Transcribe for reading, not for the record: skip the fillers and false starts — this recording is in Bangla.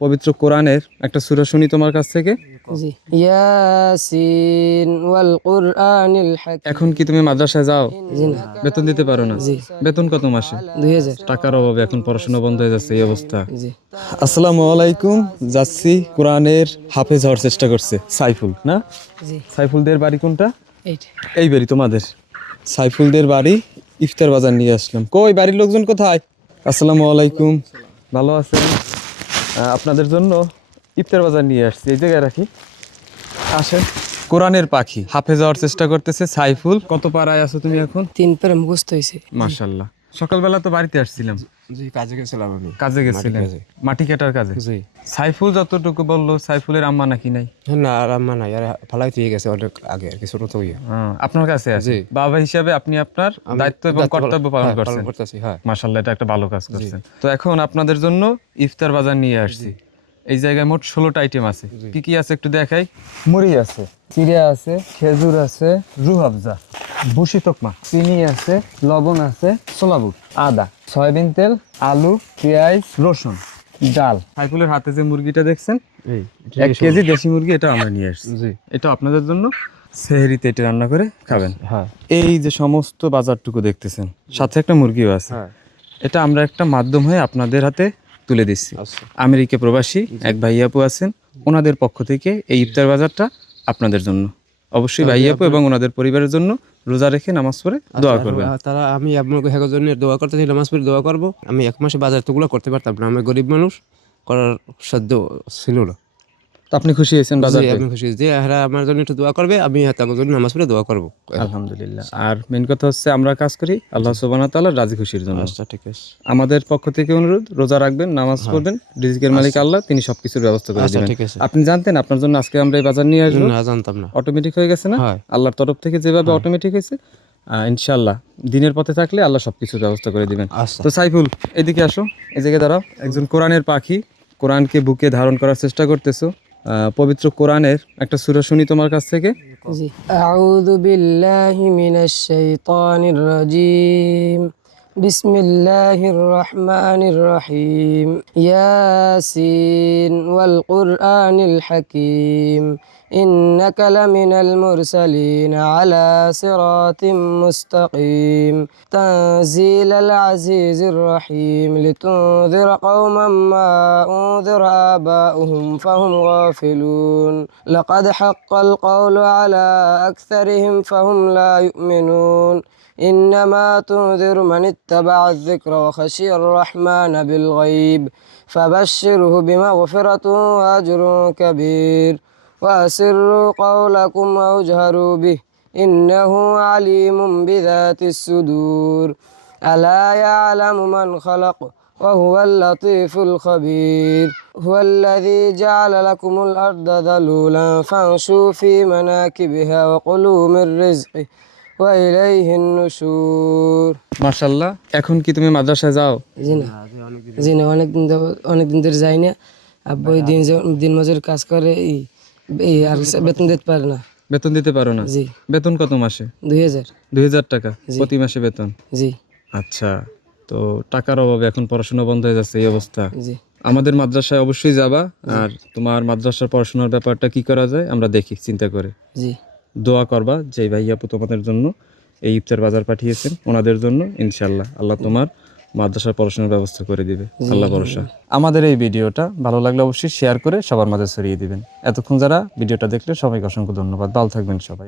পবিত্র কোরআনের একটা সূরা শুনি তোমার কাছ থেকে। জি। ইয়াসিন ওয়াল কুরআনিল হাকিম। এখন কি তুমি মাদ্রাসায় যাও? জি না। বেতন দিতে পারো না? জি। বেতন কত মাসে? 2000। টাকার অভাবে এখন পড়াশোনা বন্ধ হয়ে যাচ্ছে, এই অবস্থা। জি। আসসালামু আলাইকুম। যাচ্ছি কোরআনের হাফেজ হওয়ার চেষ্টা করছে সাইফুল, না? জি। সাইফুলদের বাড়ি কোনটা? এইটা। এই বাড়ি তোমাদের? সাইফুলদের বাড়ি ইফতার বাজার নিয়ে আসলাম। কই বাড়ির লোকজন কোথায়? আসসালামু আলাইকুম, ভালো আছেন? আপনাদের জন্য ইফতার বাজার নিয়ে আসছি, এই জায়গায় রাখি। আসেন। কোরআনের পাখি হাফেজ হওয়ার চেষ্টা করতেছে সাইফুল। কত পাড়ায় আছো তুমি এখন? 3 পারা মুখস্থ হইছে। মাশাআল্লাহ। সকালবেলা তো বাড়িতে আসছিলাম। জি, কাজে গেছিলাম আমি। কাজে গেছিলেন? মাটি কাটার কাজে? জি। সাইফুল যতটুকু বললো, সাইফুলের আম্মা নাকি নাই? না, আর আম্মা নাই, আর ফালাই দিয়ে গেছে অনেক আগে আর কি, ছোট তো ইয়ে। আপনার কাছে আছে? জি। বাবা হিসাবে আপনি আপনার দায়িত্ব এবং কর্তব্য পালন করছেন। করতেছি, হ্যাঁ। মাশাআল্লাহ, এটা একটা ভালো কাজ করছেন। তো এখন আপনাদের জন্য ইফতার বাজার নিয়ে আসছি। এই জায়গায় মোট 16টা আইটেম আছে। কি কি আছে একটু দেখাই। মুড়ি আছে, চিড়া আছে, খেজুর আছে, রুহাবজা, ভুসি তকমা, চিনি আছে, লবণ আছে, ছোলা বুট, আদা, সয়াবিন তেল, আলু, পেঁয়াজ, রসুন, ডাল। সাইফুলের হাতে যে মুরগিটা দেখছেন, 1 কেজি দেশি মুরগি, এটা আমরা নিয়ে আসছি। জি। এটা আপনাদের জন্য সেহরিতে এটা রান্না করে খাবেন। হ্যাঁ। এই যে সমস্ত বাজারটুকু দেখতেছেন, সাথে একটা মুরগিও আছে। হ্যাঁ। এটা আমরা একটা মাধ্যম হয়ে আপনাদের হাতে তুলে দিচ্ছি। আচ্ছা। আমেরিকা প্রবাসী এক ভাইয়াপু আছেন, ওনাদের পক্ষ থেকে এই ইফতার বাজারটা আপনাদের জন্য। অবশ্যই ভাইয়াপু এবং ওনাদের পরিবারের জন্য রোজা রেখে নামাজ পড়ে দোয়া করবেন। তারা আমি আপনাকে হেগোর জন্য দোয়া করতেছি, নামাজ পড়ে দোয়া করবো। আমি 1 মাসে বাজার তোগুলো করতে পারতাম না, আমি গরিব মানুষ, করার সাধ্য ছিল না। তো আপনি খুশি হয়েছেন বাজার জি, পেয়ে? আমি খুশি যে এরা আমার জন্য একটু দোয়া করবে, আমি তাদের জন্য নামাজ পড়ে দোয়া করবো। আলহামদুলিল্লাহ। আর মেন কথা হচ্ছে আমরা কাজ করি আল্লাহ সুবহানাহু ওয়া তাআলার রাজি খুশির জন্য। আচ্ছা, ঠিক আছে। আমাদের পক্ষ থেকে অনুরোধ, রোজা রাখবেন, নামাজ পড়বেন, রিজিকের মালিক আল্লাহ, তিনি সবকিছুর ব্যবস্থা করে আচ্ছা, দিবেন। ঠিক আছে। আপনি জানতেন আপনার জন্য আজকে আমরা এই বাজার নিয়ে আসবো? না, জানতাম না। অটোমেটিক হয়ে গেছে না? হ্যাঁ। আল্লাহর তরফ থেকে যেভাবে অটোমেটিক হয়েছে, ইনশাআল্লাহ দিনের পথে থাকলে আল্লাহ সবকিছুর ব্যবস্থা করে দিবেন। আচ্ছা। তো সাইফুল, এদিকে আসো, এই জায়গায় দাঁড়াও। একজন কোরআনের পাখি, কোরআনকে বুকে ধারণ করার চেষ্টা করতেছো। পবিত্র কোরআনের একটা সূরা শুনি তোমার কাছ থেকে। জি। আউযু বিল্লাহি মিনাশ শাইতানির রাজীম। বিসমিল্লাহির রহমানির রহিম। ইয়াসিন ওয়াল কুরআনিল হাকিম। ইন্নাকা লামিনাল মুরসালিন আলা সিরাতিম মুস্তাকিম। তানজিলাল আজিজির রহিম। লিতুনযিরা কওমান মা উনযিরা আবাউহুম ফাহুম গাফিলুন। লাকাদ হাক্কাল কওলু আলা আকসারিহিম ফাহুম লা ইউমিনুন। إنما تنذر من اتبع الذكر وخشي الرحمن بالغيب فبشره بمغفرة وأجر كبير وأسروا قولكم أو اجهروا به إنه عليم بذات الصدور ألا يعلم من خلق وهو اللطيف الخبير هو الذي جعل لكم الأرض ذلولا فامشوا في مناكبها وكلوا من رزقه ওয়াইলাইহিন নুশুর। মাশাআল্লাহ। এখন কি তুমি মাদ্রাসায় যাও? জি না। জি না, অনেকদিন ধরে যাই না। আব্বু এই দিন মজুর কাজ করে, এই আর বেতন দিতে পারে না। বেতন দিতে পারো না? জি। বেতন কত মাসে? 2000। 2000 টাকা প্রতি মাসে বেতন? জি। আচ্ছা। তো টাকার অভাবে এখন পড়াশোনা বন্ধ হয়ে যাচ্ছে, এই অবস্থা। জি। আমাদের মাদ্রাসায় অবশ্যই যাবা, আর তোমার মাদ্রাসার পড়াশোনার ব্যাপারটা কি করা যায় আমরা দেখি, চিন্তা করে। জি। দোয়া করবা যে ভাইয়াপু তোমাদের জন্য এই ইফতার বাজার পাঠিয়েছেন, ওনাদের জন্য ইনশাআল্লাহ আল্লাহ তোমার মাদ্রাসার পড়াশোনার ব্যবস্থা করে দিবে, আল্লাহ ভরসা। আমাদের এই ভিডিওটা ভালো লাগলে অবশ্যই শেয়ার করে সবার মাঝে ছড়িয়ে দিবেন। এতক্ষণ যারা ভিডিওটা দেখলে সবাইকে অসংখ্য ধন্যবাদ। ভালো থাকবেন সবাই।